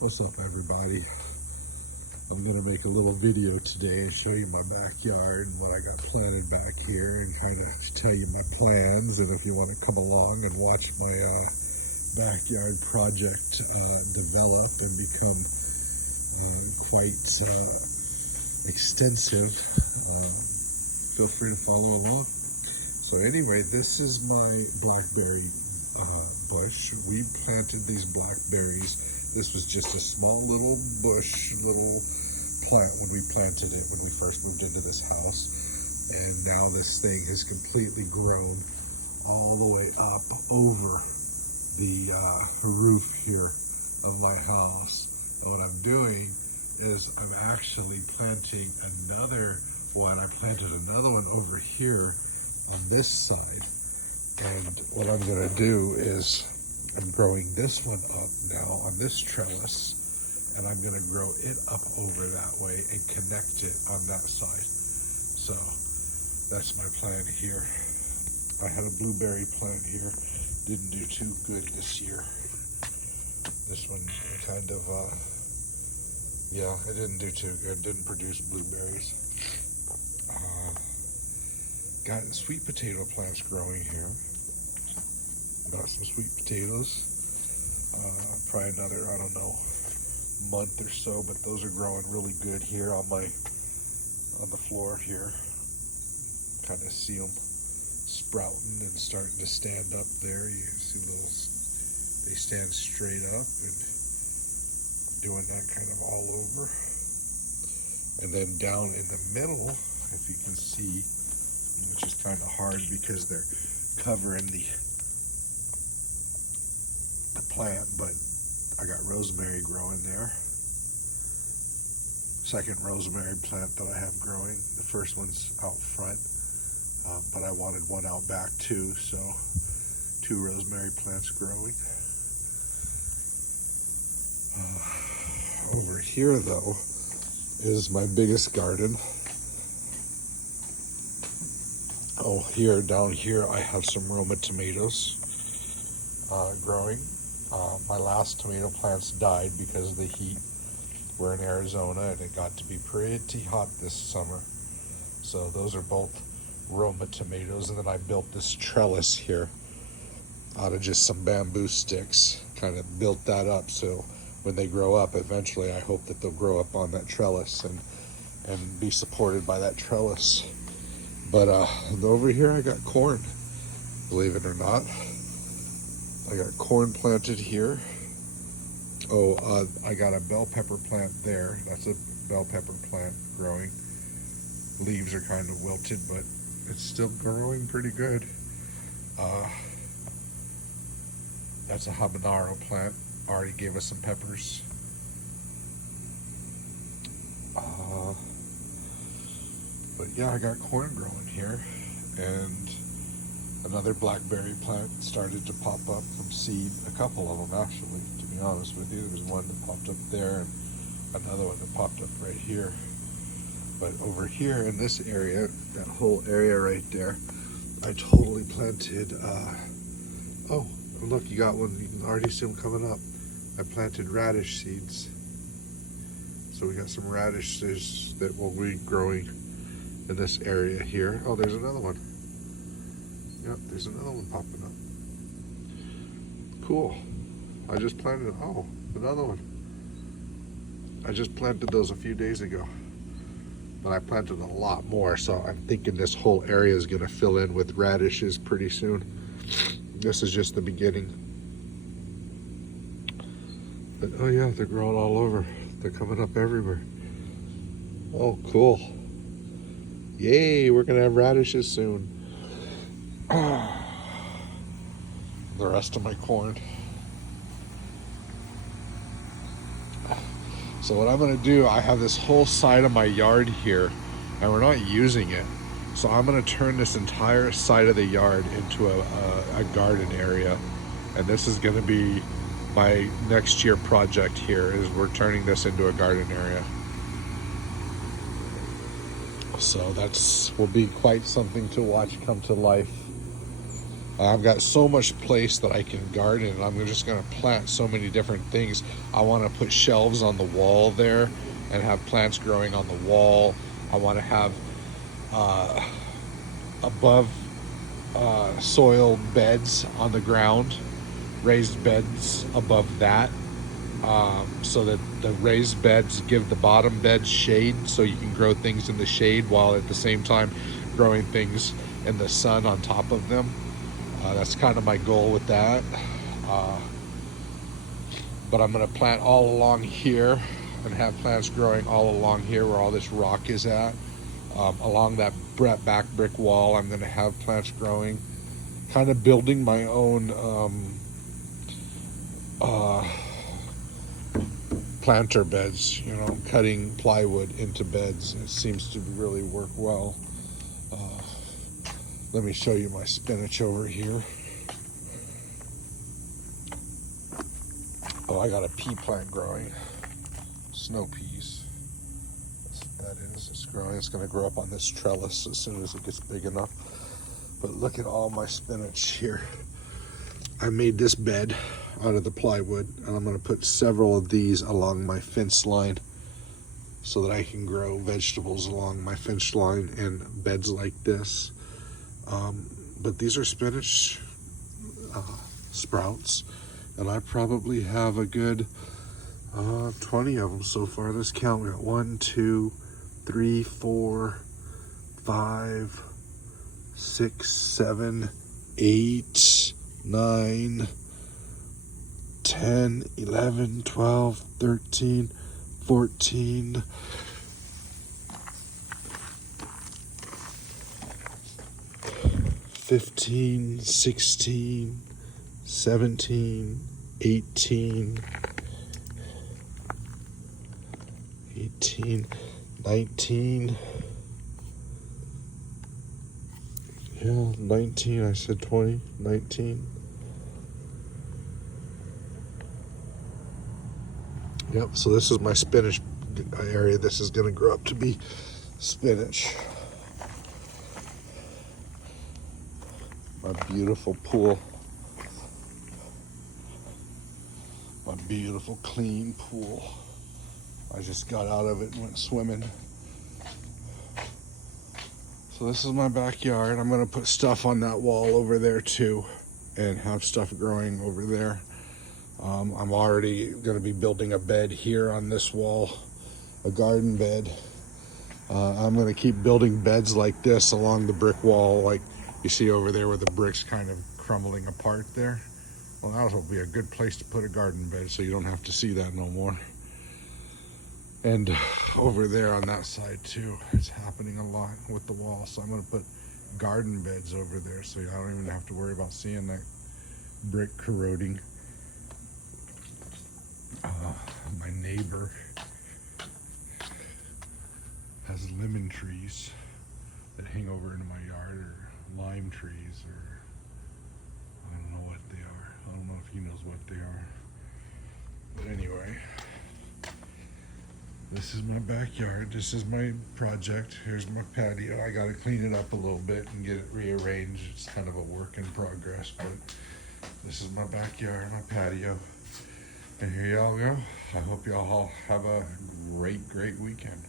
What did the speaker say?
What's up, everybody? I'm gonna make a little video today and show you my backyard and what I got planted back here and kind of tell you my plans, and if you want to come along and watch my backyard project develop and become quite extensive, feel free to follow along. So anyway, this is my blackberry bush. We planted these blackberries. This was just a small little bush, little plant when we planted it, when we first moved into this house. And now this thing has completely grown all the way up over the roof here of my house. And what I'm doing is I'm actually planting another one. I planted another one over here on this side. And what I'm gonna do is I'm growing this one up now on this trellis, and I'm gonna grow it up over that way and connect it on that side. So that's my plan here. I had a blueberry plant here, didn't do too good this year. This one kind of, yeah, it didn't do too good, didn't produce blueberries. Got sweet potato plants growing here. Got some sweet potatoes, probably another, I don't know, month or so, but those are growing really good here on the floor here. Kind of see them sprouting and starting to stand up there. You can see they stand straight up and doing that kind of all over. And then down in the middle, if you can see, which is kind of hard because they're covering the plant, but I got rosemary growing there. Second rosemary plant that I have growing. The first one's out front, but I wanted one out back too, so 2 rosemary plants growing. Over here though is my biggest garden. Oh, down here I have some Roma tomatoes growing. My last tomato plants died because of the heat. We're in Arizona and it got to be pretty hot this summer. So those are both Roma tomatoes. And then I built this trellis here out of just some bamboo sticks. Kind of built that up so when they grow up, eventually I hope that they'll grow up on that trellis and be supported by that trellis. But over here I got corn, believe it or not. I got corn planted here. Oh, I got a bell pepper plant there. That's a bell pepper plant growing. Leaves are kind of wilted, but it's still growing pretty good. That's a habanero plant. Already gave us some peppers. But yeah, I got corn growing here, and another blackberry plant started to pop up from seed. A couple of them, actually, to be honest with you. There was one that popped up there and another one that popped up right here. But over here in this area, that whole area right there, I totally planted, oh, look, you got one. You can already see them coming up. I planted radish seeds. So we got some radishes that will be growing in this area here. Oh, there's another one. Yep, there's another one popping up. Cool. I just planted, oh, another one. I just planted those a few days ago. But I planted a lot more, so I'm thinking this whole area is gonna fill in with radishes pretty soon. This is just the beginning. But oh yeah, they're growing all over. They're coming up everywhere. Oh, cool. Yay, we're gonna have radishes soon. The rest of my corn. So what I'm gonna do, I have this whole side of my yard here and we're not using it. So I'm gonna turn this entire side of the yard into a garden area. And this is gonna be my next year project here, is we're turning this into a garden area. So will be quite something to watch come to life. I've got so much place that I can garden, and I'm just going to plant so many different things. I want to put shelves on the wall there and have plants growing on the wall. I want to have above soil beds on the ground, raised beds above that, so that the raised beds give the bottom beds shade, so you can grow things in the shade while at the same time growing things in the sun on top of them. That's kind of my goal with that. But I'm going to plant all along here and have plants growing all along here where all this rock is at. Along that back brick wall, I'm going to have plants growing, kind of building my own planter beds, you know, cutting plywood into beds. It seems to really work well. Let me show you my spinach over here. Oh, I got a pea plant growing. Snow peas. That's what that is. It's growing. It's going to grow up on this trellis as soon as it gets big enough. But look at all my spinach here. I made this bed out of the plywood, and I'm going to put several of these along my fence line so that I can grow vegetables along my fence line in beds like this. But these are spinach sprouts, and I probably have a good 20 of them so far. Let's count. We got 1, 2, 3, 4, 5, 6, 7, 8, 9, 10, 11, 12, 13, 14, 15, 16, 17, 18, 19, yeah, 19, I said 20, 19. Yep, so this is my spinach area. This is going to grow up to be spinach. My beautiful pool. My beautiful clean pool. I just got out of it and went swimming. So this is my backyard. I'm going to put stuff on that wall over there too and have stuff growing over there. I'm already going to be building a bed here on this wall, a garden bed. I'm going to keep building beds like this along the brick wall, like you see over there where the brick's kind of crumbling apart there. Well, that'll be a good place to put a garden bed so you don't have to see that no more. And over there on that side too, it's happening a lot with the wall. So I'm going to put garden beds over there so I don't even have to worry about seeing that brick corroding. My neighbor has lemon trees that hang over into my yard, or lime trees, or I don't know what they are. I don't know if he knows what they are. But anyway, this is my backyard. This is my project. Here's my patio. I got to clean it up a little bit and get it rearranged. It's kind of a work in progress, but this is my backyard, my patio. And here y'all go. I hope y'all have a great weekend.